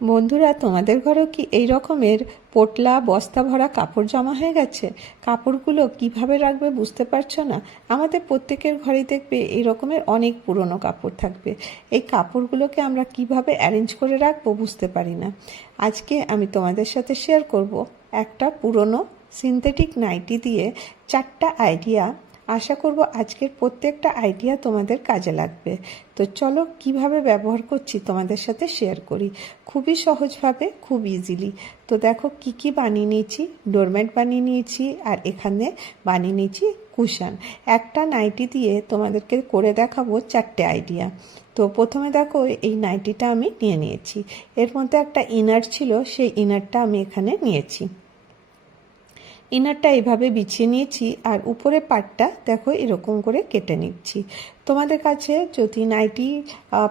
বন্ধুরা, তোমাদের ঘরেও কি এই রকমের পোটলা বস্তা ভরা কাপড় জমা হয়ে গেছে? কাপড়গুলো কিভাবে রাখবে বুঝতে পারছো না? আমাদের প্রত্যেকের ঘরেই দেখবে এই রকমের অনেক পুরনো কাপড় থাকবে। এই কাপড়গুলোকে আমরা কিভাবে অ্যারেঞ্জ করে রাখবো বুঝতে পারি না। আজকে আমি তোমাদের সাথে শেয়ার করব একটা পুরনো সিনথেটিক নাইটি দিয়ে 4টা আইডিয়া। আশা করব আজকের প্রত্যেকটা আইডিয়া তোমাদের কাজে লাগবে। তো চলো কিভাবে ব্যবহার করছি তোমাদের সাথে শেয়ার করি, খুবই সহজভাবে, খুব ইজিলি। তো দেখো কি কি বানিয়ে নিয়েছি। ডোরম্যাট বানিয়ে নিয়েছি, আর এখানে বানিয়ে নিয়েছি কুশন। একটা নাইটি দিয়ে তোমাদেরকে করে দেখাবো 4টে আইডিয়া। তো প্রথমে দেখো এই নাইটিটা আমি নিয়ে নিয়েছি। এর মধ্যে একটা ইনার ছিল, সেই ইনারটা আমি এখানে নিয়েছি। ইনারটা এভাবে বিছিয়ে নিয়েছি, আর উপরের পাটটা দেখো এরকম করে কেটে নিচ্ছি। তোমাদের কাছে যদি নাইটি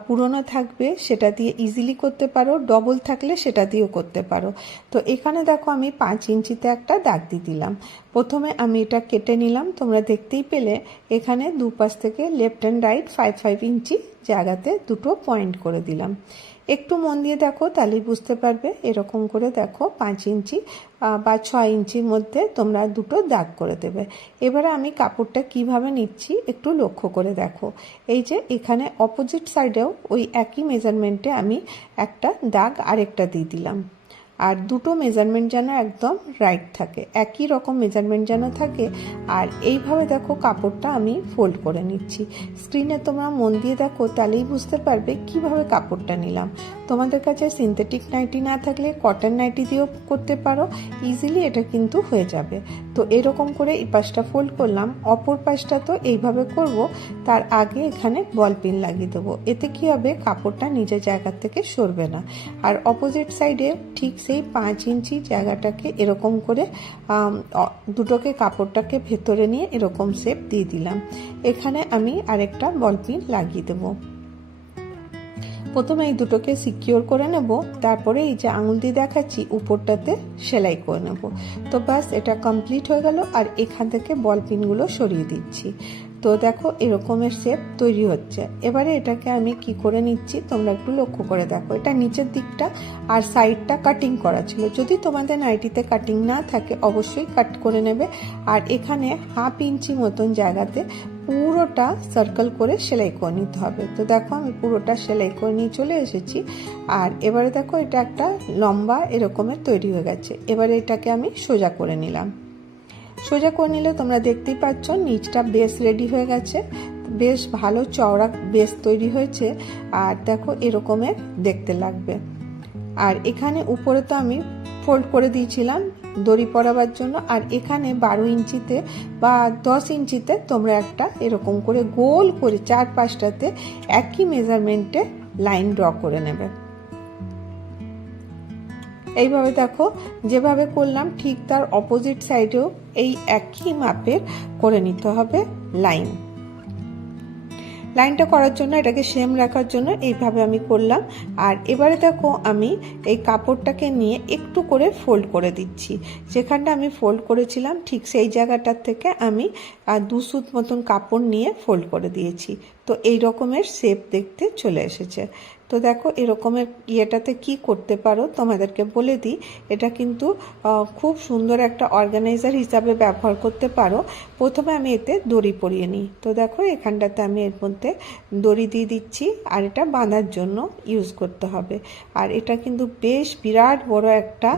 পুরনো থাকবে সেটা দিয়ে ইজিলি করতে পারো, ডবল থাকলে সেটা দিয়েও করতে পারো। তো এখানে দেখো আমি 5 ইঞ্চিতে একটা দাগ দিয়ে দিলাম। প্রথমে আমি এটা কেটে নিলাম, তোমরা দেখতেই পেলে এখানে দুপাশ থেকে লেফট অ্যান্ড রাইট 5 ইঞ্চি জায়গাতে দুটো পয়েন্ট করে দিলাম। একটু মন দিয়ে দেখো তাহলেই বুঝতে পারবে। এরকম করে দেখো 5 ইঞ্চি বা 6 ইঞ্চির মধ্যে তোমরা দুটো দাগ করে দেবে। এবারে আমি কাপড়টা কিভাবে নিচ্ছি একটু লক্ষ্য করে দেখো। এই যে এখানে অপোজিট সাইডেও ওই একই মেজারমেন্টে আমি একটা দাগ আরেকটা দিয়ে দিলাম। আর দুটো মেজারমেন্ট যেন একদম রাইট থাকে, একই রকম মেজারমেন্ট যেন থাকে। আর এইভাবে দেখো কাপড়টা আমি ফোল্ড করে নিচ্ছি। স্ক্রিনে তোমরা মন দিয়ে দেখো তাহলেই বুঝতে পারবে কিভাবে কাপড়টা নিলাম। তোমাদের কাছে সিনথেটিক নাইটি না থাকলে কটন নাইটি দিয়েও করতে পারো, ইজিলি এটা কিন্তু হয়ে যাবে। তো এরকম করে এই পাশটা ফোল্ড করলাম, অপর পাশটা তো এইভাবে করব। তার আগে এখানে বল পিন লাগিয়ে দেবো, এতে কি হবে কাপড়টা নিজের জায়গা থেকে সরবে না। আর অপোজিট সাইডে ঠিক সেই 5 ইঞ্চি জায়গাটাকে এরকম করে দুটোকে কাপড়টাকে ভেতরে নিয়ে এরকম শেপ দিয়ে দিলাম। এখানে আমি আরেকটা বল পিন লাগিয়ে দেবো। প্রথমে এই দুটোকে সিকিওর করে নেব, তারপরে এই যে আঙুল দিয়ে দেখাচ্ছি উপরটাতে সেলাই করে নেব। তো ব্যাস এটা কমপ্লিট হয়ে গেল। আর এখান থেকে বল পিনগুলো সরিয়ে দিচ্ছি। তো দেখো এরকমের শেপ তৈরি হচ্ছে। এবারে এটাকে আমি কি করে নিচ্ছি তোমরা একটু লক্ষ্য করে দেখো। এটা নিচের দিকটা আর সাইডটা কাটিং করা ছিল, যদি তোমাদের নাইটিতে কাটিং না থাকে অবশ্যই কাট করে নেবে। আর এখানে 1/2 ইঞ্চি মতন জায়গাতে পুরোটা সার্কেল করে সেলাই করে নিতে হবে। তো দেখো আমি পুরোটা সেলাই করে নিয়ে চলে এসেছি। আর এবারে দেখো এটা একটা লম্বা এরকমের তৈরি হয়ে গেছে। এবারে এটাকে আমি সোজা করে নিলাম। সোজা করে নিলে তোমরা দেখতেই পাচ্ছ নিচটা বেস রেডি হয়ে গেছে, বেশ ভালো চওড়া বেস তৈরি হয়েছে। আর দেখো এরকমের দেখতে লাগবে। আর এখানে উপরে তো আমি ফোল্ড করে দিয়েছিলাম দড়ি পরাবার জন্য। আর এখানে 12 ইঞ্চিতে বা 10 ইঞ্চিতে তোমরা একটা এরকম করে গোল করে 4 পাশটাতে একই মেজারমেন্টে লাইন ড্র করে নেবে। এইভাবে দেখো যেভাবে করলাম ঠিক তার অপোজিট সাইডেও এই একই মাপের করে নিতে হবে লাইন। লাইনটা করার জন্য এটাকে সেম রাখার জন্য এইভাবে আমি করলাম। আর এবারে দেখো আমি এই কাপড়টাকে নিয়ে একটু করে ফোল্ড করে দিচ্ছি। যেখানটা আমি ফোল্ড করেছিলাম ঠিক সেই জায়গাটার থেকে আমি 2 সুত মতন কাপড় নিয়ে ফোল্ড করে দিয়েছি। তো এই রকমের শেপ দেখতে চলে এসেছে। তো দেখো এরকমের ইয়েটাতে কি করতে পারো তোমাদেরকে বলে দিই। এটা কিন্তু খুব সুন্দর একটা অর্গানাইজার হিসাবে ব্যবহার করতে পারো। প্রথমে আমি এতে দড়ি পরিয়ে নিই। তো দেখো এখানটাতে আমি এর মধ্যে দড়ি দিয়ে দিচ্ছি, আর এটা বাঁধার জন্য ইউজ করতে হবে। আর এটা কিন্তু বেশ বিরাট বড় একটা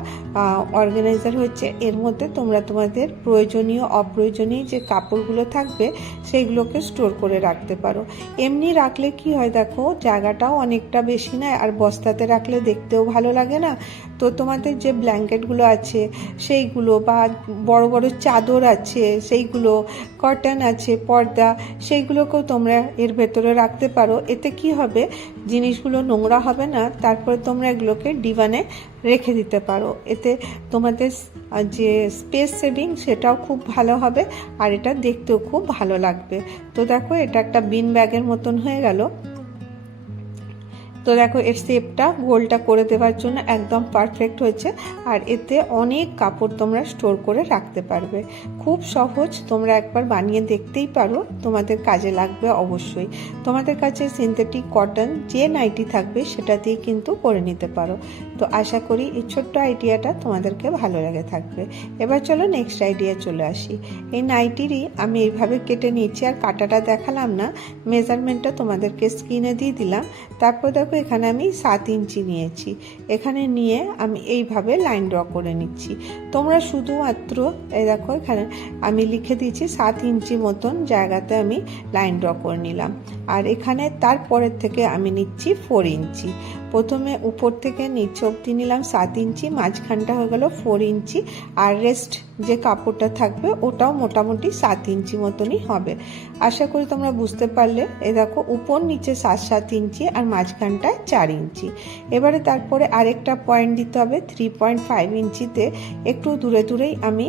অর্গানাইজার হচ্ছে। এর মধ্যে তোমরা তোমাদের প্রয়োজনীয় অপ্রয়োজনীয় যে কাপড়গুলো থাকবে সেইগুলোকে স্টোর করে রাখতে পারো। এমনি রাখলে কি হয় দেখো জায়গাটাও অনেকটা বেশি নেয়, আর বস্তাতে রাখলে দেখতেও ভালো লাগে না। তো তোমাদের যে ব্ল্যাঙ্কেটগুলো আছে সেইগুলো, বা বড় বড় চাদর আছে সেইগুলো, কটন আছে, পর্দা, সেইগুলোকেও তোমরা এর ভেতরে রাখতে পারো। এতে কি হবে জিনিসগুলো নোংরা হবে না। তারপরে তোমরা এগুলোকে ডিভানে রেখে দিতে পারো। এতে তোমাদের যে স্পেস সেভিং সেটাও খুব ভালো হবে, আর এটা দেখতেও খুব ভালো লাগবে। তো দেখো এটা একটা বিন ব্যাগের মতন হয়ে গেল। তো দেখো এর শেপটা গোলটা করে দেওয়ার জন্য একদম পারফেক্ট হয়েছে। আর এতে অনেক কাপড় তোমরা স্টোর করে রাখতে পারবে। খুব সহজ, তোমরা একবার বানিয়ে দেখতেই পারো, তোমাদের কাজে লাগবে অবশ্যই। তোমাদের কাছে সিনথেটিক কটন যে নাইটি থাকবে সেটা দিয়ে কিন্তু করে নিতে পারো। তো আশা করি এই ছোট্ট আইডিয়াটা তোমাদেরকে ভালো লেগে থাকবে। এবার চলো নেক্সট আইডিয়া চলে আসি। এই নাইটিরই আমি এইভাবে কেটে নিচ্ছি, আর কাটাটা দেখালাম না, মেজারমেন্টটা তোমাদেরকে স্ক্রিনে দিয়ে দিলাম। তারপর দেখো এখানে আমি 7 ইঞ্চি নিয়েছি, এখানে নিয়ে আমি এইভাবে লাইন ড্র করে নিচ্ছি। তোমরা শুধুমাত্র এই দেখো এখানে আমি লিখে দিয়েছি 7 ইঞ্চি মতন জায়গাতে আমি লাইন ড্র করে নিলাম। আর এখানে তারপরের থেকে আমি নিচ্ছি 4 ইঞ্চি। প্রথমে উপর থেকে নিচে অবধি নিলাম 7 ইঞ্চি, মাঝখানটা হয়ে গেল 4 ইঞ্চি, আর রেস্ট যে কাপড়টা থাকবে ওটাও মোটামুটি 7 ইঞ্চি মতনই হবে। আশা করি তোমরা বুঝতে পারলে। এই দেখো উপর নিচে 7-7 ইঞ্চি আর মাঝখানটায় 4 ইঞ্চি। এবারে তারপরে আরেকটা পয়েন্ট দিতে হবে 3.5 ইঞ্চিতে, একটু দূরে দূরেই আমি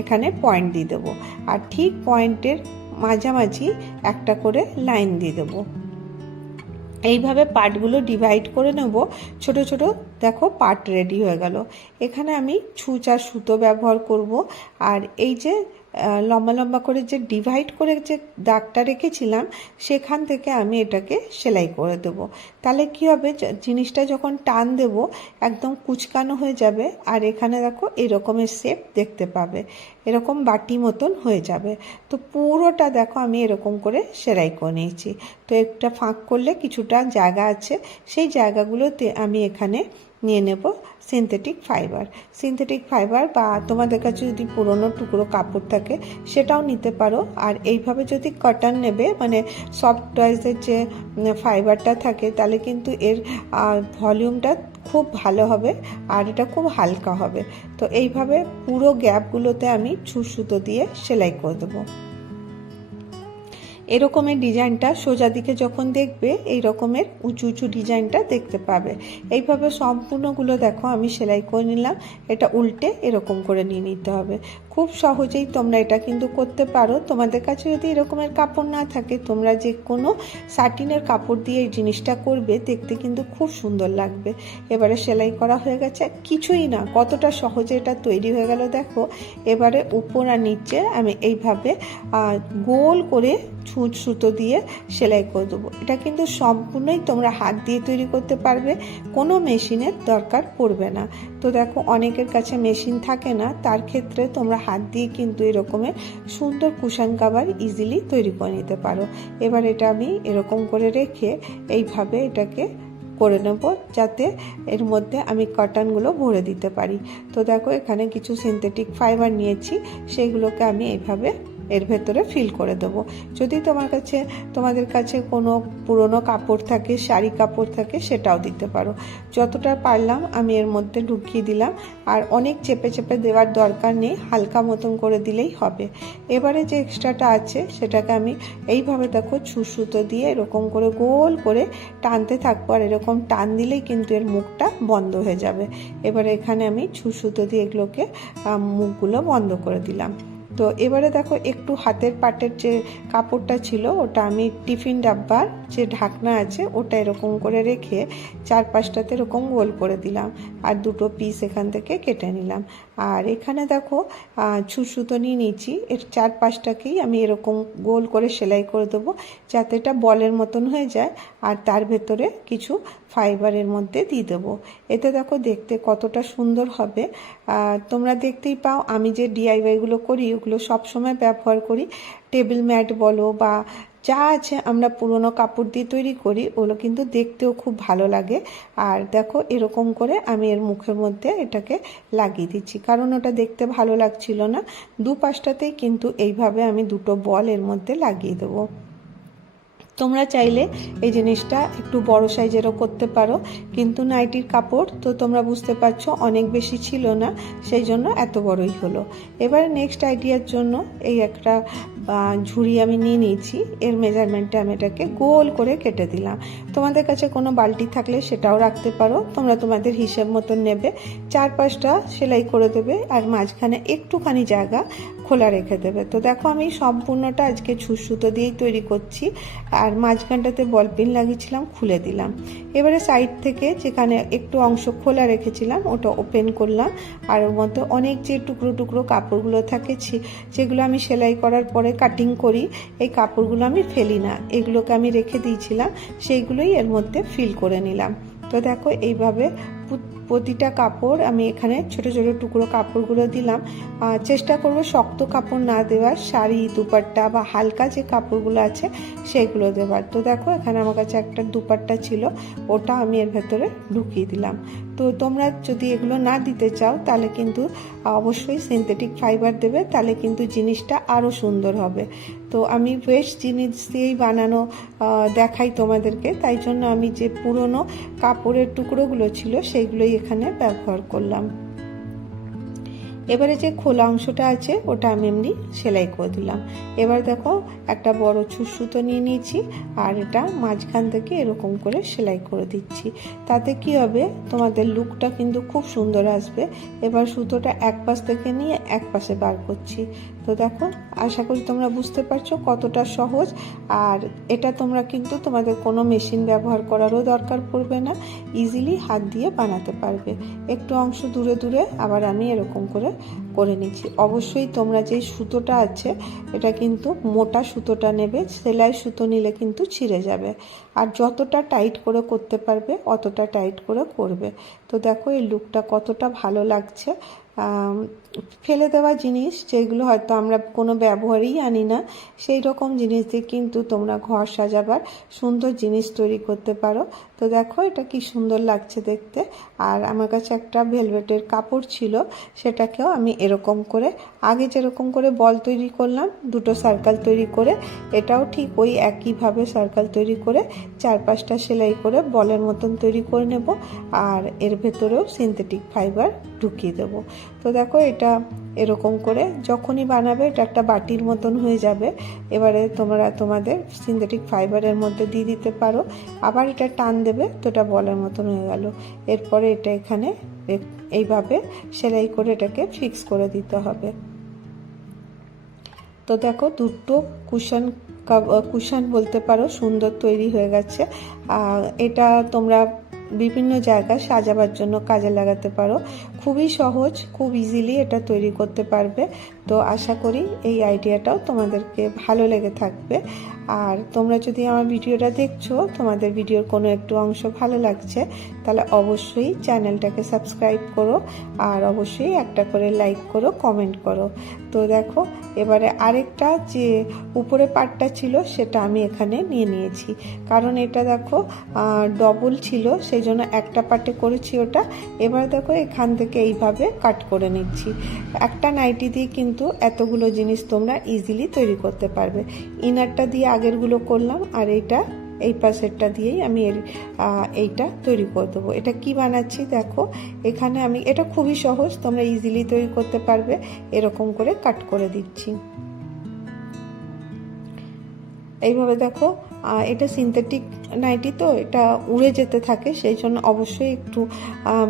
এখানে পয়েন্ট দিয়ে দেবো, আর ঠিক পয়েন্টের মাঝামাঝি একটা করে লাইন দিয়ে দেবো। এইভাবে পার্টগুলো ডিভাইড করে নেব, ছোট ছোট দেখো পার্ট রেডি হয়ে গেল। এখানে আমি ছুঁচ আর সুতো ব্যবহার করব, আর এই যে লম্বা লম্বা করে যে ডিভাইড করে যে দাগটা রেখেছিলাম সেখান থেকে আমি এটাকে সেলাই করে দেব। তাহলে কি হবে, জিনিসটা যখন টান দেব একদম কুচকানো হয়ে যাবে, আর এখানে দেখো এরকমের শেপ দেখতে পাবে, এরকম বাটি মতন হয়ে যাবে। তো পুরোটা দেখো আমি এরকম করে সেলাই করে নিয়েছি। তো একটা ফাঁক করলে কিছুটা জায়গা আছে, সেই জায়গাগুলোতে আমি এখানে নিয়ে নেব সিনথেটিক ফাইবার বা তোমাদের কাছে যদি পুরনো টুকরো কাপড় থাকে সেটাও নিতে পারো। আর এইভাবে যদি কটন নেবে, মানে সফট টয়েসের যে ফাইবারটা থাকে, তাহলে কিন্তু এর ভলিউমটা খুব ভালো হবে আর এটা খুব হালকা হবে। তো এইভাবে পুরো গ্যাপগুলোতে আমি ছুঁচ সুতো দিয়ে সেলাই করে দেবো। এরকমের ডিজাইনটা সোজা দিকে যখন দেখবে এই রকমের উঁচু উঁচু ডিজাইনটা দেখতে পাবে। এইভাবে সম্পূর্ণগুলো দেখো আমি সেলাই করে নিলাম। এটা উল্টে এরকম করে নিয়ে নিতে হবে। খুব সহজেই তোমরা এটা কিন্তু করতে পারো। তোমাদের কাছে যদি এরকমের কাপড় না থাকে, তোমরা যে কোনো সাটিনের কাপড় দিয়ে এই জিনিসটা করবে, দেখতে কিন্তু খুব সুন্দর লাগবে। এবারে সেলাই করা হয়ে গেছে, কিছুই না, কতটা সহজে এটা তৈরি হয়ে গেল দেখো। এবারে উপর আর নিচে আমি এইভাবে গোল করে ছুঁচ সুতো দিয়ে সেলাই করে দেবো। এটা কিন্তু সম্পূর্ণই তোমরা হাত দিয়ে তৈরি করতে পারবে, কোনো মেশিনের দরকার পড়বে না। তো দেখো অনেকের কাছে মেশিন থাকে না, তার ক্ষেত্রে তোমরা হাত দিয়ে কিন্তু এরকমের সুন্দর কুশন কভার ইজিলি তৈরি করে নিতে পারো। এবার এটা আমি এরকম করে রেখে এইভাবে এটাকে করে নেব, যাতে এর মধ্যে আমি কটনগুলো ভরে দিতে পারি। তো দেখো এখানে কিছু সিনথেটিক ফাইবার নিয়েছি, সেগুলোকে আমি এইভাবে এর ভেতরে ফিল করে দেবো। যদি তোমাদের কাছে কোনো পুরনো কাপড় থাকে, শাড়ি কাপড় থাকে, সেটাও দিতে পারো। যতটা পারলাম আমি এর মধ্যে ঢুকিয়ে দিলাম, আর অনেক চেপে চেপে দেওয়ার দরকার নেই, হালকা মতন করে দিলেই হবে। এবারে যে এক্সট্রাটা আছে সেটাকে আমি এইভাবে দেখো ছুঁচ সুতো দিয়ে এরকম করে গোল করে টানতে থাকবো, আর এরকম টান দিলেই কিন্তু এর মুখটা বন্ধ হয়ে যাবে। এবারে এখানে আমি ছুঁচ সুতো দিয়ে এগুলোকে মুখগুলো বন্ধ করে দিলাম। তো এবারে দেখো একটু হাতের পাটের যে কাপড়টা ছিল ওটা আমি টিফিন ডাব্বার যে ঢাকনা আছে ওটা এরকম করে রেখে 4-5টাতে এরকম গোল করে দিলাম, আর দুটো পিস এখান থেকে কেটে নিলাম। আর এখানে দেখো ছুঁচ সুতো নিয়ে নিয়েছি, এর 4-5টাকেই আমি এরকম গোল করে সেলাই করে দেবো, যাতে এটা বলের মতন হয়ে যায়। আর তার ভেতরে কিছু ফাইবারের মধ্যে দিয়ে দেবো। এতে দেখো দেখতে কতটা সুন্দর হবে। তোমরা দেখতেই পাও আমি যে ডিআইওয়াইগুলো করি ওগুলো সবসময় ব্যবহার করি। টেবিল ম্যাট বলো বা যা আছে আমরা পুরনো কাপড় দিয়ে তৈরি করি, ওগুলো কিন্তু দেখতেও খুব ভালো লাগে। আর দেখো এরকম করে আমি এর মুখের মধ্যে এটাকে লাগিয়ে দিচ্ছি, কারণ ওটা দেখতে ভালো লাগছিল না। 2-5টাতেই কিন্তু এইভাবে আমি দুটো বল এর মধ্যে লাগিয়ে দেবো। তোমরা চাইলে এই জিনিসটা একটু বড় সাইজেরও করতে পারো, কিন্তু নাইটির কাপড় তো তোমরা বুঝতে পারছো অনেক বেশি ছিল না, সেই জন্য এত বড়ই হলো। এবার নেক্সট আইডিয়ার জন্য এই একটা ঝুড়ি আমি নিয়ে নিয়েছি, এর মেজারমেন্টে আমি এটাকে গোল করে কেটে দিলাম। তোমাদের কাছে কোনো বালতি থাকলে সেটাও রাখতে পারো, তোমরা তোমাদের হিসেব মতন নেবে। 4-5টা সেলাই করে দেবে, আর মাঝখানে একটুখানি জায়গা খোলা রেখে দেবে। তো দেখো আমি সম্পূর্ণটা আজকে ছুঁচ সুতো দিয়েই তৈরি করছি, আর মাঝখানটাতে বল পিন লাগিয়েছিলাম, খুলে দিলাম। এবারে সাইড থেকে যেখানে একটু অংশ খোলা রেখেছিলাম ওটা ওপেন করলাম, আর ওর মধ্যে অনেক যে টুকরো টুকরো কাপড়গুলো থাকে যেগুলো আমি সেলাই করার পরে কাটিং করি, এই কাপড়গুলো আমি ফেলি না, এগুলোকে আমি রেখে দিয়েছিলাম, সেইগুলোই এর মধ্যে ফিল করে নিলাম। তো দেখো এইভাবে প্রতিটা কাপড় আমি এখানে ছোট ছোট টুকরো কাপড়গুলো দিলাম। চেষ্টা করব শক্ত কাপড় না দেওয়ার, শাড়ি দুপাট্টা বা হালকা যে কাপড়গুলো আছে সেগুলো দেওয়ার। তো দেখো এখানে আমার কাছে একটা দুপাট্টা ছিল, ওটা আমি এর ভেতরে ঢুকিয়ে দিলাম। তো তোমরা যদি এগুলো না দিতে চাও তাহলে কিন্তু অবশ্যই সিনথেটিক ফাইবার দেবে, তাহলে কিন্তু জিনিসটা আরও সুন্দর হবে। তো আমি ওয়েস্ট জিনিস দিয়েই বানানো দেখাই তোমাদেরকে, তাই জন্য আমি যে পুরনো কাপড়ের টুকরোগুলো ছিল সেইগুলোই এখানে ব্যবহার করলাম। এবারে যে খোলা অংশটা আছে ওটা আমি এমনি সেলাই করে দিলাম। এবার দেখো একটা বড় ছুঁচ সুতো নিয়ে নিয়েছি, আর এটা মাঝখান থেকে এরকম করে সেলাই করে দিচ্ছি। তাতে কি হবে, তোমাদের লুকটা কিন্তু খুব সুন্দর আসবে। এবার সুতোটা এক পাশ থেকে নিয়ে এক পাশে বার করছি। তো দেখো, আশা করি তোমরা বুঝতে পারছো কতটা সহজ। আর এটা তোমরা কিন্তু তোমাদের কোনো মেশিন ব্যবহার করারও দরকার পড়বে না, ইজিলি হাত দিয়ে বানাতে পারবে। একটু অংশ দূরে দূরে আবার আমি এরকম করে নিচ্ছি। অবশ্যই তোমরা যে সুতোটা আছে এটা কিন্তু মোটা সুতোটা নেবে, সেলাই সুতো নিলে কিন্তু ছিঁড়ে যাবে। আর যতটা টাইট করে করতে পারবে অতটা টাইট করে করবে। তো দেখো এই লুকটা কতটা ভালো লাগছে। ফেলে দেওয়া জিনিস যেগুলো হয়তো আমরা কোনো ব্যবহারই আনি না, সেই রকম জিনিস দিয়ে কিন্তু তোমরা ঘর সাজাবার সুন্দর জিনিস তৈরি করতে পারো। তো দেখো এটা কি সুন্দর লাগছে দেখতে। আর আমার কাছে একটা ভেলভেটের কাপড় ছিল, সেটাকেও আমি এরকম করে আগে যেরকম করে বল তৈরি করলাম দুটো সার্কেল তৈরি করে, এটাও ঠিক ওই একইভাবে সার্কেল তৈরি করে 4-5টা সেলাই করে বলের মতন তৈরি করে নেব। আর এর ভেতরেও সিনথেটিক ফাইবার ঢুকিয়ে দেবো। তো দেখো এটা এরকম করে যখনই বানাবে এটা একটা বাটির মতন হয়ে যাবে। এবারে তোমরা তোমাদের সিনথেটিক ফাইবারের মধ্যে দিয়ে দিতে পারো, আবার এটা টান দেবে তো এটা বলের মতন হয়ে গেল। এরপরে এটা এখানে এইভাবে সেলাই করে এটাকে ফিক্স করে দিতে হবে। তো দেখো দুটো কুশন বলতে পারো সুন্দর তৈরি হয়ে গেছে। এটা তোমরা বিভিন্ন জায়গায় সাজাবার জন্য কাজে লাগাতে পারো। খুবই সহজ, খুব ইজিলি এটা তৈরি করতে পারবে। তো আশা করি এই আইডিয়াটাও তোমাদেরকে ভালো লেগে থাকবে। আর তোমরা যদি আমার ভিডিওটা দেখছো, তোমাদের ভিডিওর কোনো একটু অংশ ভালো লাগছে, তাহলে অবশ্যই চ্যানেলটাকে সাবস্ক্রাইব করো, আর অবশ্যই একটা করে লাইক করো, কমেন্ট করো। তো দেখো এবারে আরেকটা যে উপরে পার্টটা ছিল সেটা আমি এখানে নিয়ে নিয়েছি, কারণ এটা দেখো ডবল ছিল, সেই জন্য একটা পার্টে করেছি ওটা। এবার দেখো এখান থেকে এইভাবে কাট করে নিচ্ছি। একটা নাইটি দিয়ে কিন্তু এতগুলো জিনিস তোমরা ইজিলি তৈরি করতে পারবে। ইনারটা দিয়ে আগেরগুলো করলাম, আর এইটা এই পাশেরটা দিয়েই আমি এইটা তৈরি করে দেবো। এটা কি বানাচ্ছি দেখো, এখানে আমি এটা খুবই সহজ, তোমরা ইজিলি তৈরি করতে পারবে। এরকম করে কাট করে দিচ্ছি। এইভাবে দেখো, এটা সিনথেটিক নাইটি তো এটা উড়ে যেতে থাকে, সেই জন্য অবশ্যই একটু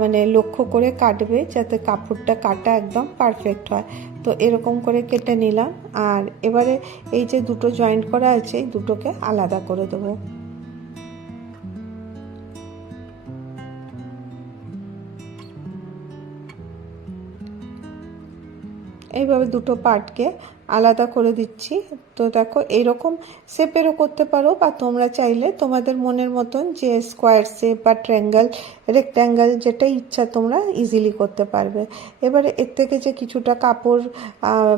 মানে লক্ষ্য করে কাটবে যাতে কাপড়টা কাটা একদম পারফেক্ট হয়। তো এরকম করে কেটে নিলাম। আর এবারে এই যে দুটো জয়েন্ট করা আছে এই দুটোকে আলাদা করে দেবো। এইভাবে দুটো পার্টকে আলাদা করে দিচ্ছি। তো দেখো এইরকম শেপেরও করতে পারো, বা তোমরা চাইলে তোমাদের মনের মতন যে স্কোয়ার শেপ বা ট্রায়াঙ্গেল, রেক্ট্যাঙ্গেল যেটা ইচ্ছা তোমরা ইজিলি করতে পারবে। এবারে এর থেকে যে কিছুটা কাপড়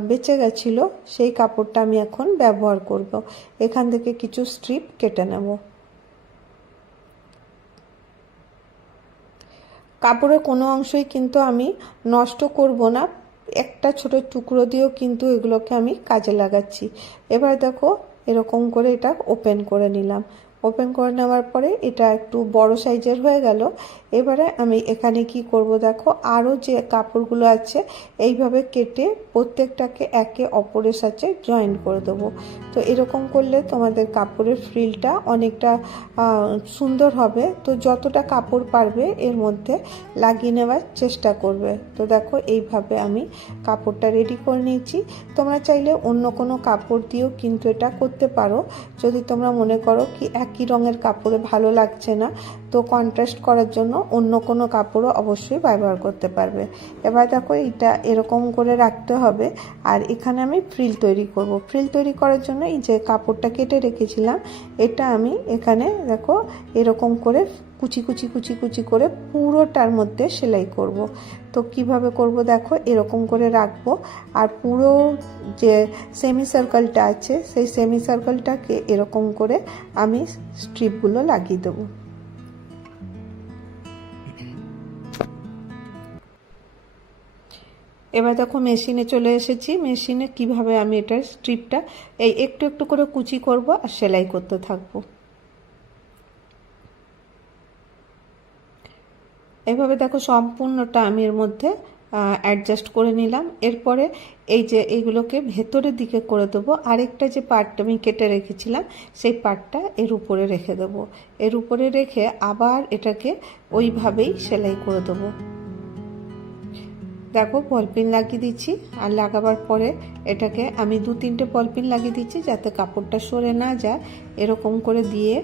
বেঁচে গেছিলো সেই কাপড়টা আমি এখন ব্যবহার করব। এখান থেকে কিছু স্ট্রিপ কেটে নেব। কাপড়ের কোনো অংশই কিন্তু আমি নষ্ট করব না, একটা ছোট টুকরো দিয়েও কিন্তু এগুলোকে আমি কাজে লাগাচ্ছি। এবার দেখো এরকম করে এটা ওপেন করে নিলাম। ওপেন করে নেওয়ার পরে এটা একটু বড় সাইজের হয়ে গেল। এবারে আমি এখানে কি করব দেখো, আরও যে কাপড়গুলো আছে এইভাবে কেটে প্রত্যেকটাকে একে অপরের সাথে জয়েন করে দেবো। তো এরকম করলে তোমাদের কাপড়ের ফ্রিলটা অনেকটা সুন্দর হবে। তো যতটা কাপড় পারবে এর মধ্যে লাগিয়ে নেওয়ার চেষ্টা করবে। তো দেখো এইভাবে আমি কাপড়টা রেডি করে নিয়েছি। তোমরা চাইলে অন্য কোনো কাপড় দিয়েও কিন্তু এটা করতে পারো, যদি তোমরা মনে করো কি একই রঙের কাপড়ে ভালো লাগছে না। তো তো কন্ট্রাস্ট করার জন্য অন্য কোনো কাপড়ও অবশ্যই ব্যবহার করতে পারবে। এবার দেখো এটা এরকম করে রাখতে হবে। আর এখানে আমি ফ্রিল তৈরি করব। ফ্রিল তৈরি করার জন্য এই যে কাপড়টা কেটে রেখেছিলাম, এটা আমি এখানে দেখো এরকম করে কুচি কুচি কুচি কুচি করে পুরোটার মধ্যে সেলাই করব। তো কিভাবে করব দেখো, এরকম করে রাখবো আর পুরো যে সেমি সার্কেলটা আছে সেই সেমি সার্কেলটাকে এরকম করে আমি স্ট্রিপগুলো লাগিয়ে দেবো। এবার দেখো মেশিনে চলে এসেছি। মেশিনে কিভাবে আমি এটার স্ট্রিপটা এই একটু একটু করে কুচি করব আর সেলাই করতে থাকবো। এভাবে দেখো সম্পূর্ণটা আমি এর মধ্যে অ্যাডজাস্ট করে নিলাম। এরপরে এই যে এইগুলোকে ভেতরের দিকে করে দেবো। আরেকটা যে পার্টটা আমি কেটে রেখেছিলাম সেই পার্টটা এর উপরে রেখে দেবো। এর উপরে রেখে আবার এটাকে ওইভাবেই সেলাই করে দেবো। দেখো বলপিন লাগিয়ে দিচ্ছি, আর লাগাবার পরে এটাকে আমি 2-3টে বলপিন লাগিয়ে দিচ্ছি যাতে কাপড়টা সরে না যায়। এরকম করে দিয়ে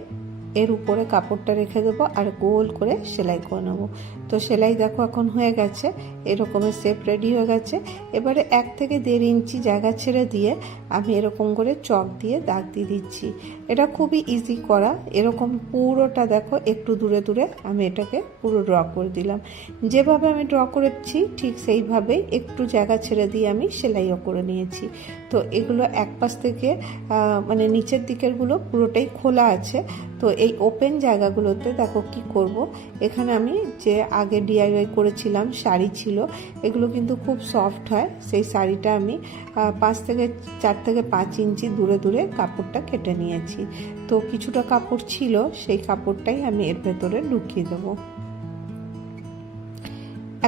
এর উপরে কাপড়টা রেখে দেবো আর গোল করে সেলাই করে নেবো। তো সেলাই দেখো এখন হয়ে গেছে, এরকমের শেপ রেডি হয়ে গেছে। এবারে 1 থেকে 1.5 ইঞ্চি জায়গা ছেড়ে দিয়ে আমি এরকম করে চক দিয়ে দাগ দিয়ে দিচ্ছি। এটা খুবই ইজি করা। এরকম পুরোটা দেখো একটু দূরে দূরে আমি এটাকে পুরো ড্র করে দিলাম। যেভাবে আমি ড্র করেছি ঠিক সেইভাবেই একটু জায়গা ছেড়ে দিয়ে আমি সেলাইও করে নিয়েছি। তো এগুলো এক পাশ থেকে মানে নিচের দিকেরগুলো পুরোটাই খোলা আছে। তো এই ওপেন জায়গাগুলোতে দেখো কি করব, এখানে আমি যে আগে ডিআইওয়াই করেছিলাম শাড়ি ছিল, এগুলো কিন্তু খুব সফট হয়। সেই শাড়িটা আমি 4 থেকে 5 ইঞ্চি দূরে দূরে কাপড়টা কেটে নিয়েছি। তো কিছুটা কাপড় ছিল, সেই কাপড়টাই আমি এর ভেতরে ঢুকিয়ে দেবো।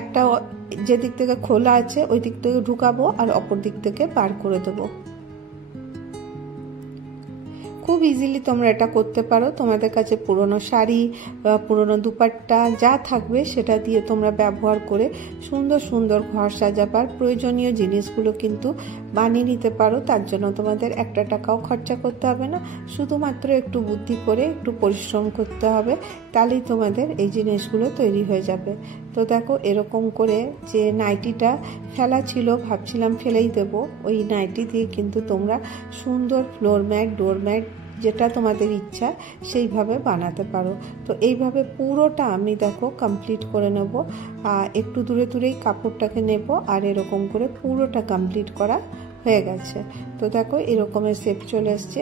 একটা যে দিক থেকে খোলা আছে ওই দিক থেকে ঢুকাবো আর অপর দিক থেকে বার করে দেবো। খুব ইজিলি তোমরা এটা করতে পারো। তোমাদের কাছে পুরনো শাড়ি, পুরনো দুপাট্টা যা থাকবে সেটা দিয়ে তোমরা ব্যবহার করে সুন্দর সুন্দর ঘর সাজাবার প্রয়োজনীয় জিনিসগুলো কিন্তু বানিয়ে নিতে পারো। তার জন্য তোমাদের একটা টাকাও খরচা করতে হবে না, শুধুমাত্র একটু বুদ্ধি করে একটু পরিশ্রম করতে হবে, তাহলেই তোমাদের এই জিনিসগুলো তৈরি হয়ে যাবে। তো দেখো এরকম করে যে নাইটিটা ফেলা ছিল, ভাবছিলাম ফেলেই দেবো, ওই নাইটি দিয়ে কিন্তু তোমরা সুন্দর ফ্লোর ম্যাট, ডোর ম্যাট যেটা তোমাদের ইচ্ছা সেইভাবে বানাতে পারো। তো এইভাবে পুরোটা আমি দেখো কমপ্লিট করে নেব। একটু দূরে দূরেই কাপড়টাকে নেব আর এরকম করে পুরোটা কমপ্লিট করা হয়ে গেছে। তো দেখো এরকমের শেপ চলে এসছে।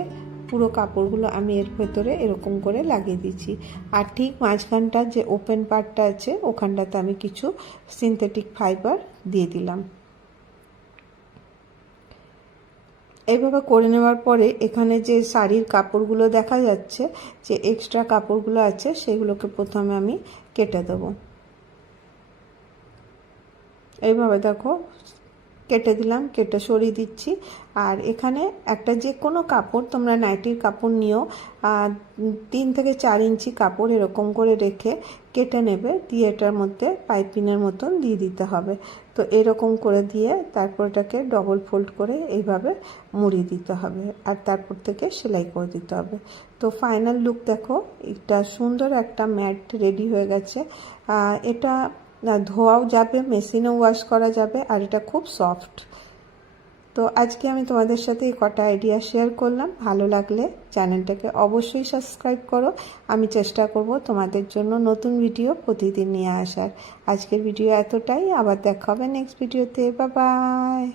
পুরো কাপড়গুলো আমি এর ভেতরে এরকম করে লাগিয়ে দিচ্ছি। আর ঠিক মাঝখানটা যে ওপেন পার্টটা আছে ওখানটাতে আমি কিছু সিনথেটিক ফাইবার দিয়ে দিলাম। এইভাবে করে নেওয়ার পরে এখানে যে শাড়ির কাপড়গুলো দেখা যাচ্ছে, যে এক্সট্রা কাপড়গুলো আছে সেগুলোকে প্রথমে আমি কেটে দেবো। এইভাবে দেখো কেটে দিলাম, কেটে সরিয়ে দিচ্ছি। আর এখানে একটা যে কোনো কাপড় তোমরা নাইটির কাপড় নিও, 3 থেকে 4 ইঞ্চি কাপড় এরকম করে রেখে কেটে নেবে, দিয়ে এটার মধ্যে পাইপিনের মতন দিয়ে দিতে হবে। তো এরকম করে দিয়ে তারপর এটাকে ডবল ফোল্ড করে এইভাবে মুড়িয়ে দিতে হবে আর তারপর থেকে সেলাই করে দিতে হবে। তো ফাইনাল লুক দেখো, এটা সুন্দর একটা ম্যাট রেডি হয়ে গেছে। এটা ধোয়াও যাবে, মেশিনেও ওয়াশ করা যাবে, আর এটা খুব সফট। তো আজকে আমি তোমাদের সাথে এই কটা আইডিয়া শেয়ার করলাম। ভালো লাগলে চ্যানেলটাকে অবশ্যই সাবস্ক্রাইব করো। আমি চেষ্টা করব তোমাদের জন্য নতুন ভিডিও প্রতিদিন নিয়ে আসার। আজকের ভিডিও এতটাই, আবার দেখা হবে নেক্সট ভিডিওতে। Bye bye.